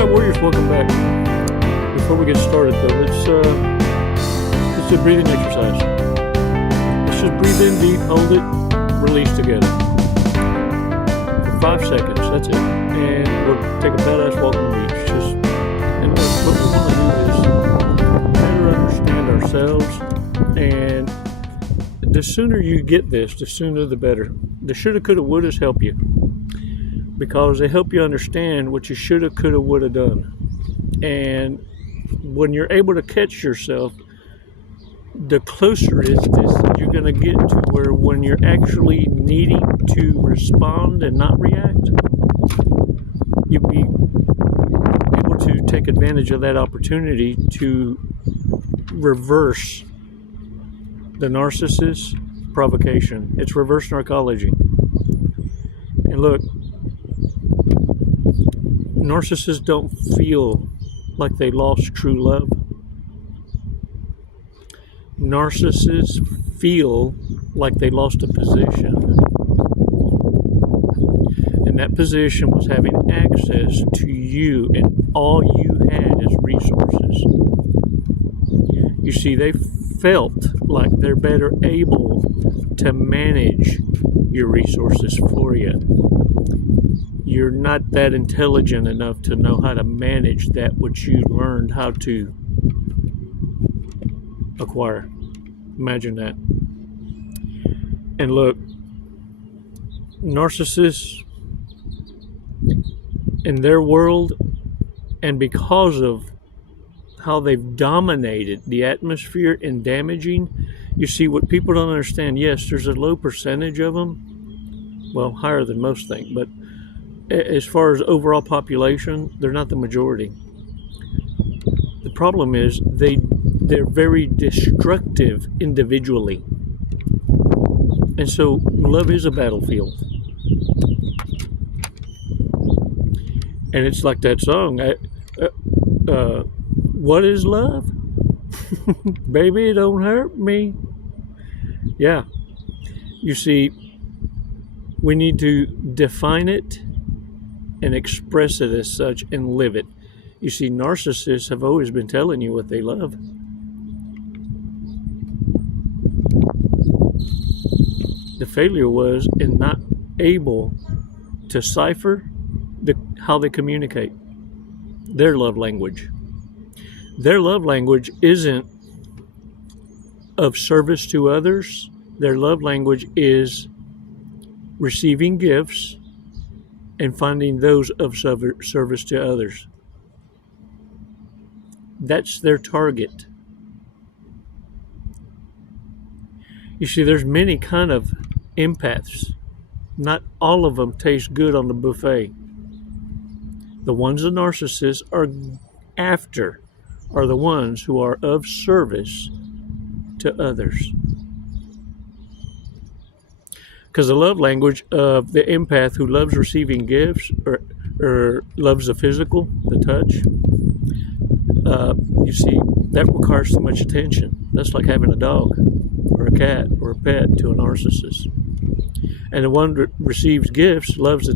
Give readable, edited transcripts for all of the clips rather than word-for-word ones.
Alright, Warriors, welcome back. Before we get started, though, let's do a breathing exercise. Let's just breathe in deep, hold it, release together. For 5 seconds, that's it. And we'll take a badass walk on the beach. And what we want to do is better understand ourselves. And the sooner you get this, the sooner the better. The shoulda, coulda, wouldas help you, because they help you understand what you shoulda, coulda, woulda done. And when you're able to catch yourself, the closer you're going to get to where when you're actually needing to respond and not react, you'll be able to take advantage of that opportunity to reverse the narcissist provocation. It's reverse narcology. And look, narcissists don't feel like they lost true love. Narcissists feel like they lost a position. And that position was having access to you, and all you had is resources. You see, they felt like they're better able to manage your resources for you. You're not that intelligent enough to know how to manage that which you learned how to acquire. Imagine that. And look, narcissists in their world, and because of how they've dominated the atmosphere in damaging, you see, what people don't understand, yes, there's a low percentage of them, well, higher than most think, but as far as overall population, they're not the majority. The problem is they're very destructive individually. And so love is a battlefield. And it's like that song, what is love? Baby, don't hurt me. Yeah. You see, we need to define it and express it as such and live it. You see, narcissists have always been telling you what they love. The failure was in not able to cipher how they communicate their love language. Their love language isn't of service to others. Their love language is receiving gifts and finding those of service to others. That's their target. You see, there's many kind of empaths. Not all of them taste good on the buffet. The ones the narcissists are after are the ones who are of service to others. Because the love language of the empath who loves receiving gifts or loves the physical, the touch, you see, that requires too much attention. That's like having a dog or a cat or a pet to a narcissist. And the one that receives gifts loves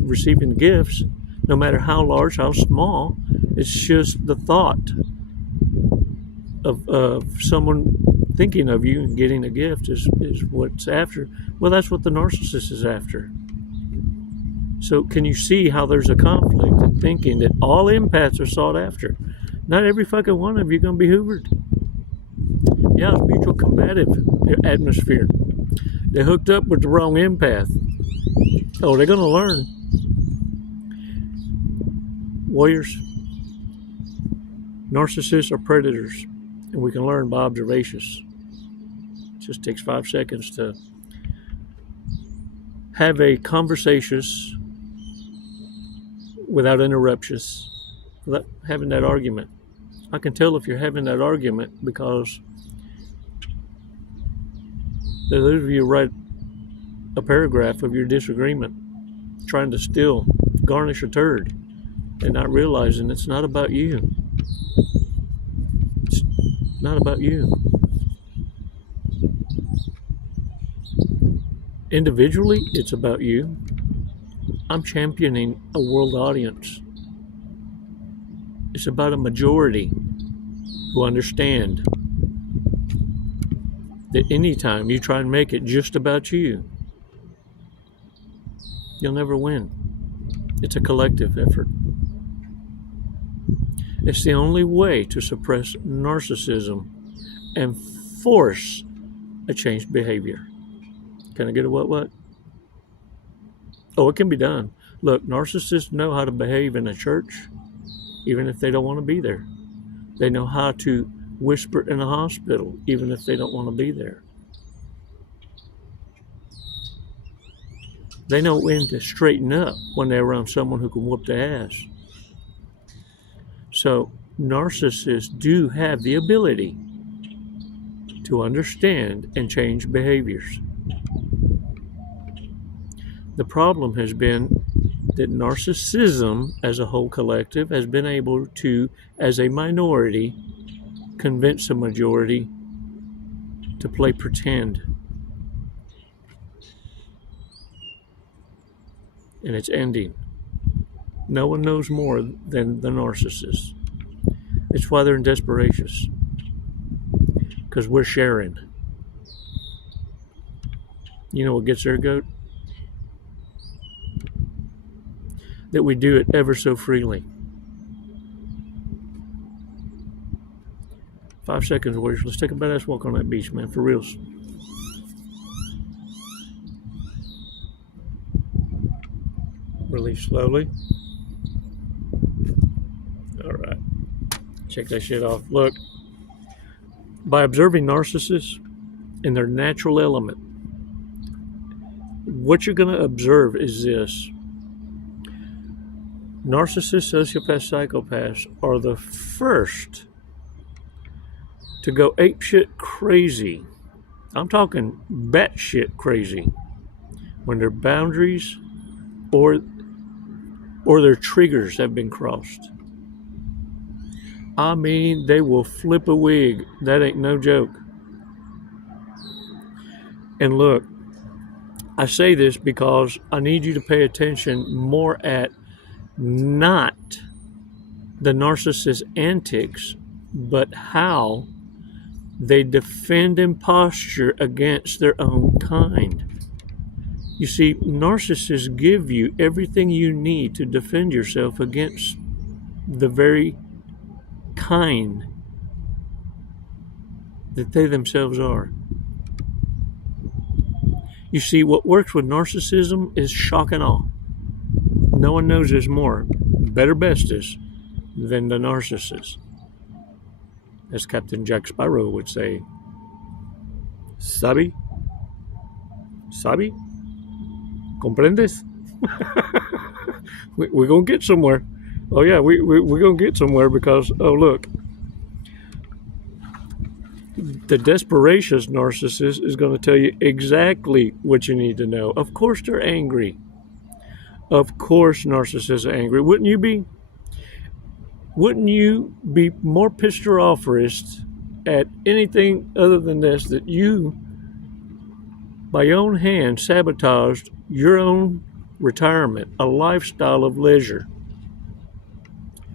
receiving gifts, no matter how large, how small. It's just the thought of someone thinking of you and getting a gift is what's after. Well, that's what the narcissist is after. So can you see how there's a conflict in thinking that all empaths are sought after? Not every fucking one of you going to be hoovered. Yeah, it's mutual combative atmosphere. They hooked up with the wrong empath. Oh, they're going to learn. Warriors, narcissists are predators, and we can learn by observations. It just takes 5 seconds to have a conversation without interruptions, without having that argument. I can tell if you're having that argument because those of you write a paragraph of your disagreement, trying to still garnish a turd and not realizing it's not about you. It's not about you. Individually, it's about you. I'm championing a world audience. It's about a majority who understand that anytime you try and make it just about you, you'll never win. It's a collective effort. It's the only way to suppress narcissism and force a changed behavior. Can I get a what? Oh, it can be done. Look, narcissists know how to behave in a church, even if they don't want to be there. They know how to whisper in a hospital, even if they don't want to be there. They know when to straighten up when they're around someone who can whoop their ass. So narcissists do have the ability to understand and change behaviors. The problem has been that narcissism as a whole collective has been able to, as a minority, convince a majority to play pretend. And it's ending. No one knows more than the narcissist. It's why they're in desperation. Because we're sharing. You know what gets their goat? That we do it ever so freely. 5 seconds, warriors. Let's take a badass walk on that beach, man, for reals. Release slowly. All right. Check that shit off. Look, by observing narcissists in their natural element, what you're going to observe is this. Narcissists, sociopaths, psychopaths are the first to go apeshit crazy. I'm talking batshit crazy when their boundaries or their triggers have been crossed. I mean, they will flip a wig. That ain't no joke. And look, I say this because I need you to pay attention more at not the narcissist's antics, but how they defend and posture against their own kind. You see, narcissists give you everything you need to defend yourself against the very kind that they themselves are. You see, what works with narcissism is shock and awe. No one knows this more, better bestest, than the narcissist. As Captain Jack Sparrow would say, ¿Sabe? ¿Sabe? ¿Comprendes? We're going to get somewhere. Oh, yeah, we're going to get somewhere because, oh, look. The desperacious narcissist is going to tell you exactly what you need to know. Of course they're angry. Of course narcissists are angry. Wouldn't you be? Wouldn't you be more pissed or offest at anything other than this, that you, by your own hand, sabotaged your own retirement, a lifestyle of leisure,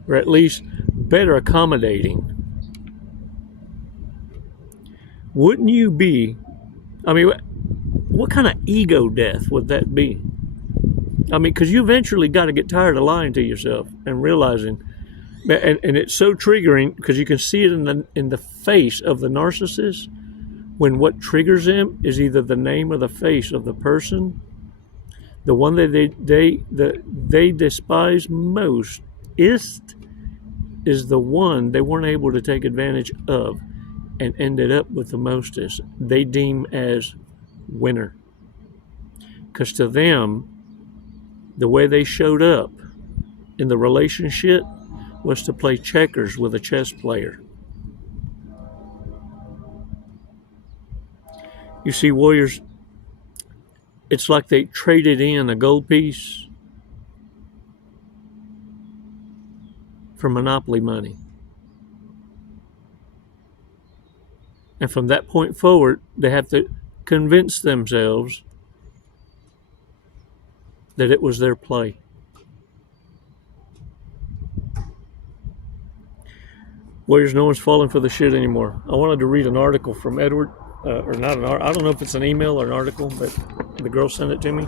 or at least better accommodating? Wouldn't you be, I mean, what kind of ego death would that be? I mean, because you eventually got to get tired of lying to yourself and realizing, and it's so triggering because you can see it in the face of the narcissist when what triggers them is either the name or the face of the person, the one that they despise most is the one they weren't able to take advantage of and ended up with the mostest they deem as winner. Because to them, the way they showed up in the relationship was to play checkers with a chess player. You see, warriors, it's like they traded in a gold piece for Monopoly money. And from that point forward, they have to convince themselves that it was their play. Warriors, no one's falling for the shit anymore. I wanted to read an article from Edward, or not an article. I don't know if it's an email or an article, but the girl sent it to me.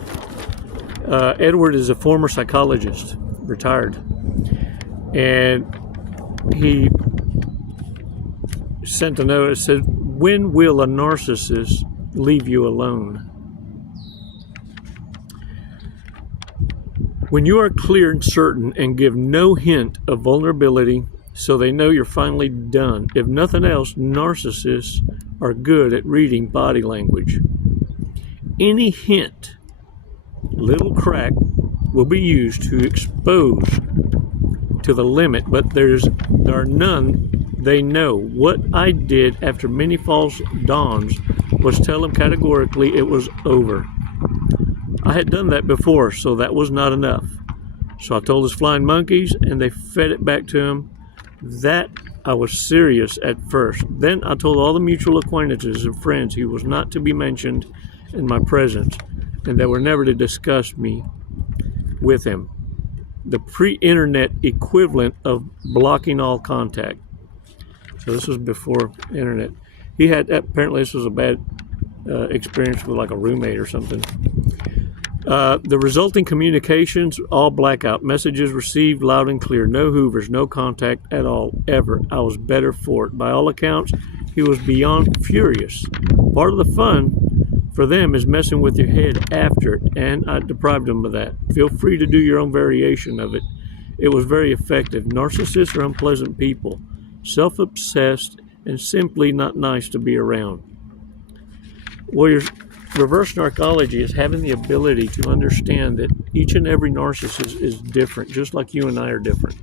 Edward is a former psychologist, retired, and he sent a note that said, "When will a narcissist leave you alone?" When you are clear and certain and give no hint of vulnerability so they know you're finally done. If nothing else, narcissists are good at reading body language. Any hint, little crack, will be used to expose to the limit, but there are none they know. What I did after many false dawns was tell him categorically it was over. I had done that before, so that was not enough. So I told his flying monkeys, and they fed it back to him. That I was serious at first. Then I told all the mutual acquaintances and friends he was not to be mentioned in my presence, and they were never to discuss me with him. The pre-internet equivalent of blocking all contact. So this was before internet. He had, apparently this was a bad experience with like a roommate or something. The resulting communications, all blackout. Messages received loud and clear. No hoovers, no contact at all, ever. I was better for it. By all accounts, he was beyond furious. Part of the fun for them is messing with your head after it, and I deprived him of that. Feel free to do your own variation of it. It was very effective. Narcissists are unpleasant people, self-obsessed, and simply not nice to be around. Warriors, reverse narcology is having the ability to understand that each and every narcissist is different, just like you and I are different.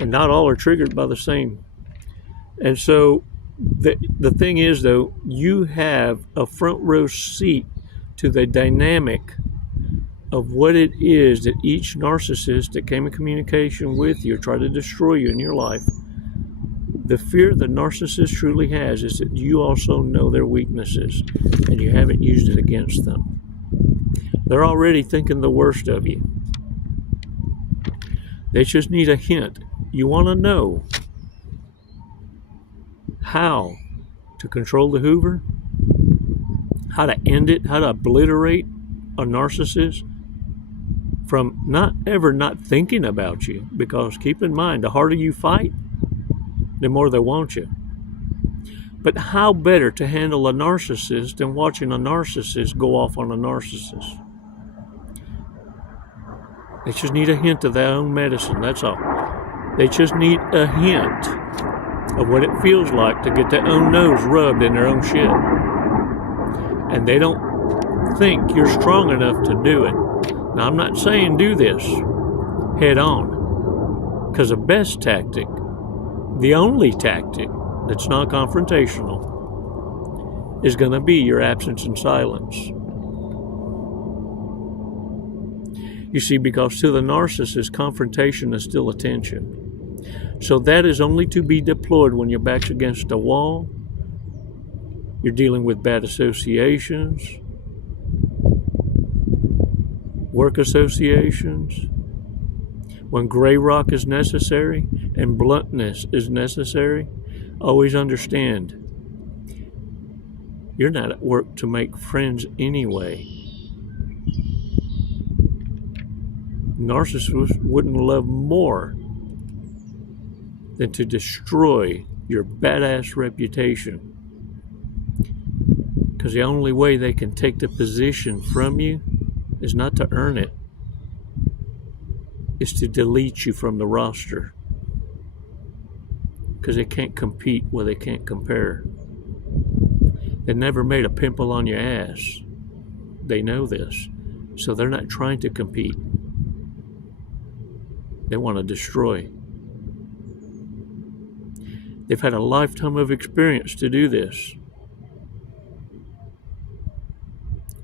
And not all are triggered by the same. And so the thing is, though, you have a front row seat to the dynamic of what it is that each narcissist that came in communication with you, tried to destroy you in your life. The fear the narcissist truly has is that you also know their weaknesses and you haven't used it against them. They're already thinking the worst of you. They just need a hint. You want to know how to control the Hoover, how to end it, how to obliterate a narcissist from not thinking about you. Because keep in mind, the harder you fight, the more they want you. But how better to handle a narcissist than watching a narcissist go off on a narcissist? They just need a hint of their own medicine, that's all. They just need a hint of what it feels like to get their own nose rubbed in their own shit. And they don't think you're strong enough to do it. Now, I'm not saying do this head on, because the best tactic, the only tactic that's not confrontational, is going to be your absence and silence. You see, because to the narcissist, confrontation is still attention. So that is only to be deployed when your back's against a wall, you're dealing with bad associations, work associations, when gray rock is necessary and bluntness is necessary. Always understand, you're not at work to make friends anyway. Narcissists wouldn't love more than to destroy your badass reputation. Because the only way they can take the position from you is not to earn it, is to delete you from the roster. Because they can't compete where they can't compare. They never made a pimple on your ass. They know this. So they're not trying to compete. They want to destroy. They've had a lifetime of experience to do this.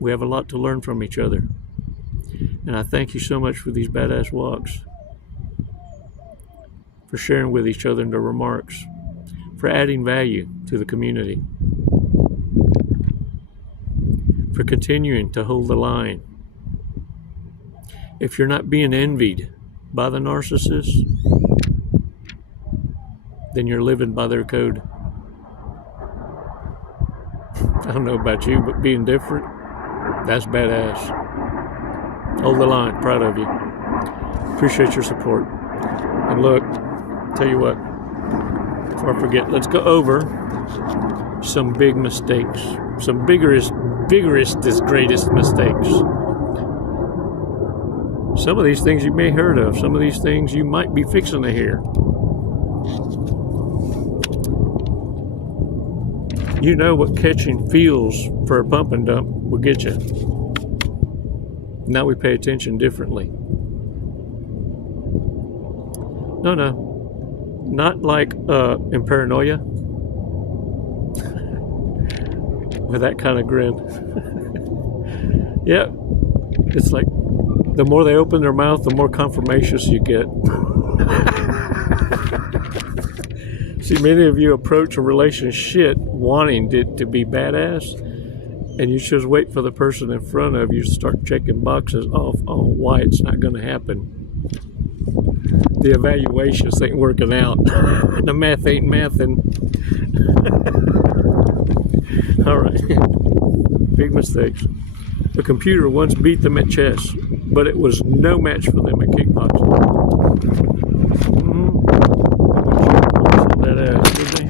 We have a lot to learn from each other. And I thank you so much for these badass walks, for sharing with each other in their remarks, for adding value to the community, for continuing to hold the line. If you're not being envied by the narcissist, then you're living by their code. I don't know about you, but being different, that's badass. Hold the line. Proud of you. Appreciate your support. And look, tell you what, before I forget, let's go over some big mistakes. Some biggest, greatest mistakes. Some of these things you may have heard of. Some of these things you might be fixing to hear. You know what catching feels for a pump and dump will get you. Now we pay attention differently. No, not like in paranoia with that kind of grin. Yeah, it's like the more they open their mouth, the more confirmations you get. See, many of you approach a relationship wanting it to be badass, and you just wait for the person in front of you to start checking boxes off on why it's not going to happen. The evaluations ain't working out. The math ain't mathing. All right. Big mistakes. A computer once beat them at chess, but it was no match for them at kickboxing. That ass, did they?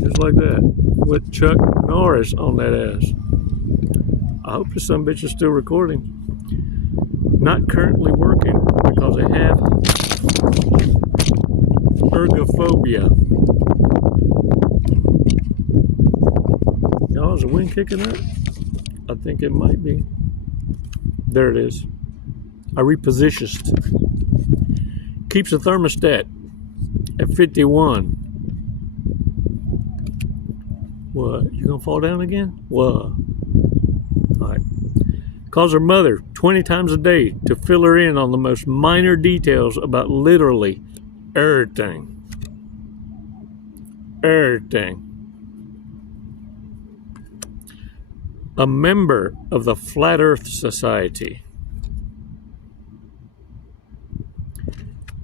Just like that. With Chuck Norris on that ass. I hope this son bitch is still recording. Not currently working because I have ergophobia. Oh, is the wind kicking up? I think it might be. There it is. I repositioned. Keeps the thermostat at 51. What? You gonna fall down again? What? Alright. Calls her mother 20 times a day to fill her in on the most minor details about literally everything. Everything. A member of the Flat Earth Society.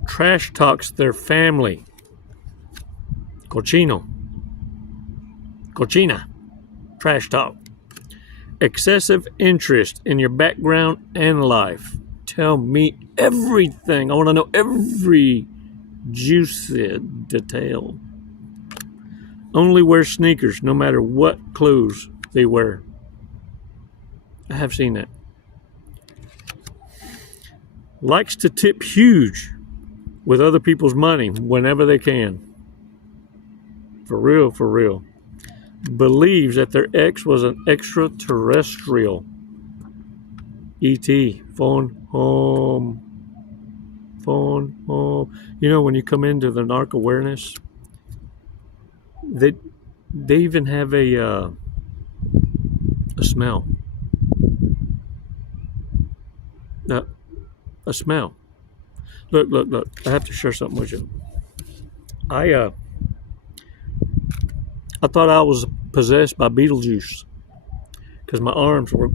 Trash talks their family. Cochina. Trash talk. Excessive interest in your background and life. Tell me everything. I want to know every juicy detail. Only wear sneakers no matter what clothes they wear. I have seen that. Likes to tip huge with other people's money whenever they can. For real, for real. Believes that their ex was an extraterrestrial. E.T. Phone home. Phone home. You know, when you come into the narc awareness, they even have a smell. A smell. Look. I have to share something with you. I thought I was possessed by Beetlejuice because my arms were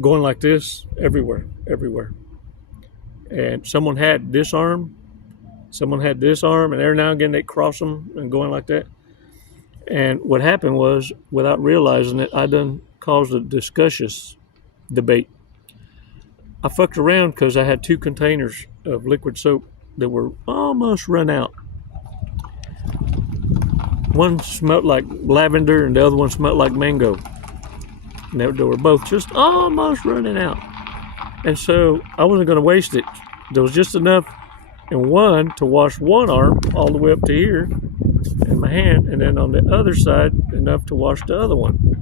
going like this everywhere. And someone had this arm, and every now and again they'd cross them and going like that. And what happened was, without realizing it, I done caused a discussions debate. I fucked around because I had 2 containers of liquid soap that were almost run out. One smelled like lavender and the other one smelled like mango. And they were both just almost running out. And so I wasn't going to waste it. There was just enough in one to wash one arm all the way up to here in my hand, and then on the other side enough to wash the other one.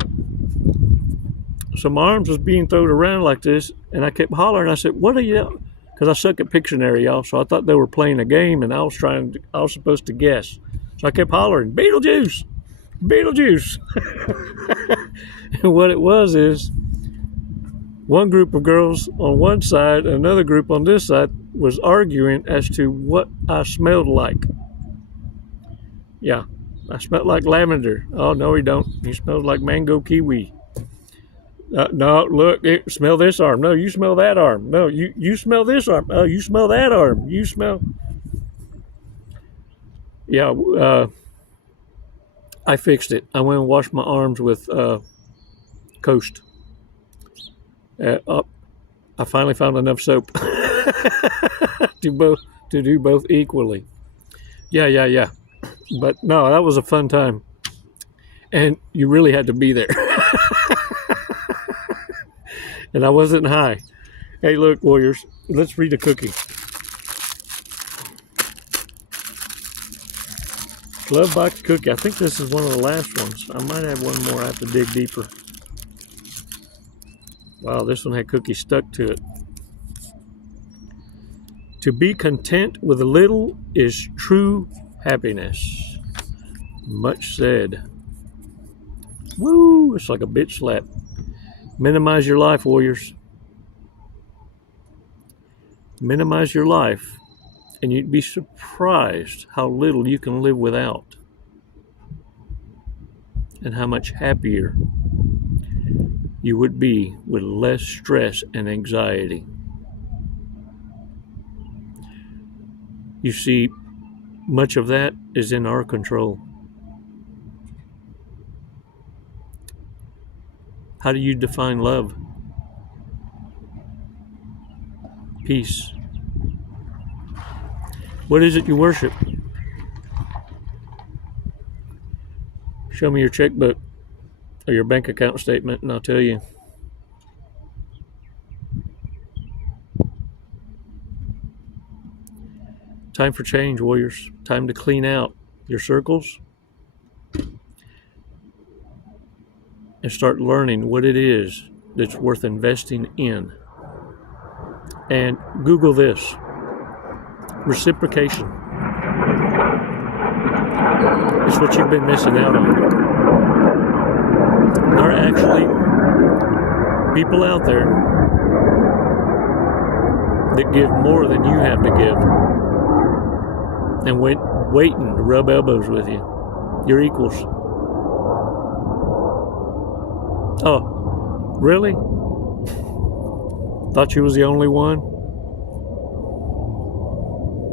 So my arms was being thrown around like this, and I kept hollering. I said, "What are you?" Because I suck at Pictionary, y'all. So I thought they were playing a game, and I was supposed to guess. So I kept hollering, "Beetlejuice, Beetlejuice!" And what it was is, one group of girls on one side, and another group on this side was arguing as to what I smelled like. Yeah, I smelled like lavender. Oh, no, he don't. He smells like mango kiwi. No, look, smell this arm. No, you smell that arm. No, you smell this arm. Oh, you smell that arm. You smell. Yeah, I fixed it. I went and washed my arms with Coast. I finally found enough soap to do both equally. Yeah. But no, that was a fun time, and you really had to be there. And I wasn't high. Hey, look, warriors, let's read a cookie. Glove box cookie. I think this is one of the last ones. I might have one more. I have to dig deeper. Wow, this one had cookies stuck to it. To be content with little is true happiness. Much said. Woo! It's like a bitch slap. Minimize your life, warriors. Minimize your life, and you'd be surprised how little you can live without, and how much happier you would be with less stress and anxiety. You see, much of that is in our control. How do you define love? Peace. What is it you worship? Show me your checkbook or your bank account statement and I'll tell you. Time for change, warriors. Time to clean out your circles and start learning what it is that's worth investing in. And Google this. Reciprocation. It's what you've been missing out on. There are actually people out there that give more than you have to give and waiting to rub elbows with you. You're equals. Oh, really? Thought you was the only one?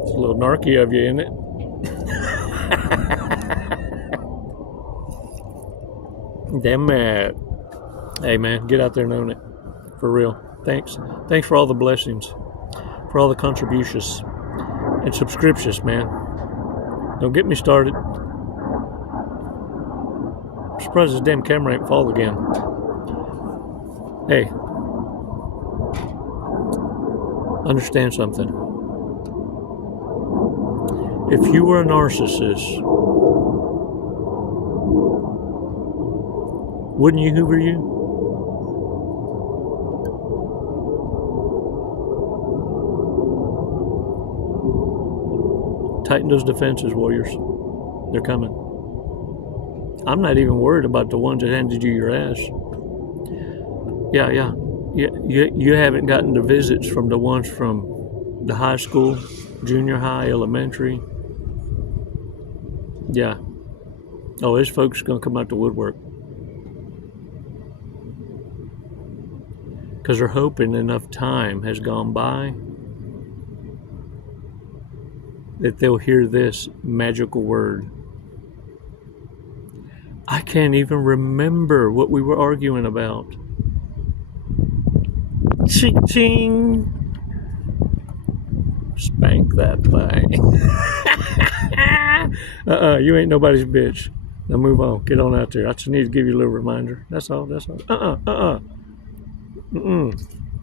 It's a little narky of you, isn't it? Damn it. Hey, man, get out there and own it. For real. Thanks. Thanks for all the blessings. For all the contributions. And subscriptions, man. Don't get me started. I'm surprised this damn camera ain't fall again. Hey. Understand something. If you were a narcissist, wouldn't you hoover you? Tighten those defenses, warriors. They're coming. I'm not even worried about the ones that handed you your ass. Yeah. You haven't gotten the visits from the ones from the high school, junior high, elementary. Yeah. Oh, these folks are going to come out the woodwork. Because they're hoping enough time has gone by that they'll hear this magical word. I can't even remember what we were arguing about. Ching ching. Spank that thing. You ain't nobody's bitch. Now move on. Get on out there. I just need to give you a little reminder. That's all.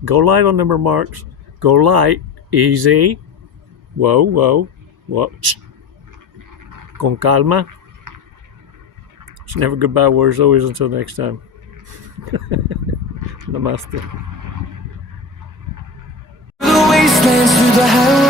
Go light on them remarks. Go light. Easy. Whoa. Con calma. It's never goodbye words, always until next time. Namaste. The wastelands through the highway.